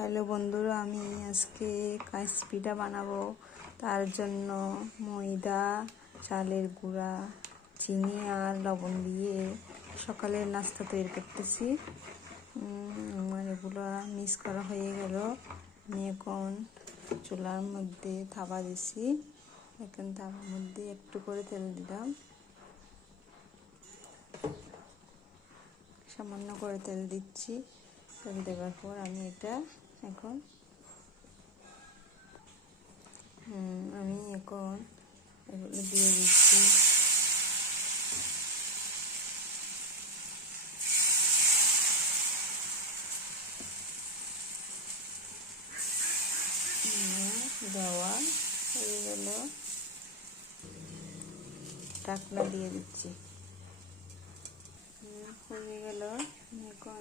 Hello বন্ধুরা, আমি আজকে কাঁচ পিঠা বানাবো। তার জন্য ময়দা, চালের গুঁড়া, চিনি আর লবণ দিয়ে সকালের নাস্তা তৈরি করতেছি। আমার এগুলো মিক্স করা হয়ে গেল। আমি এখন চুলার মধ্যে থাবা দিছি। এখন থাবার মধ্যে একটু করে তেল দিলাম, সামান্য করে তেল দিচ্ছি। তেল দেওয়ার পর আমি এটা এখন এগুলো দিয়ে দিচ্ছি। দেওয়া হয়ে গেল, ঢাকনা দিয়ে দিচ্ছি। হয়ে গেল। এখন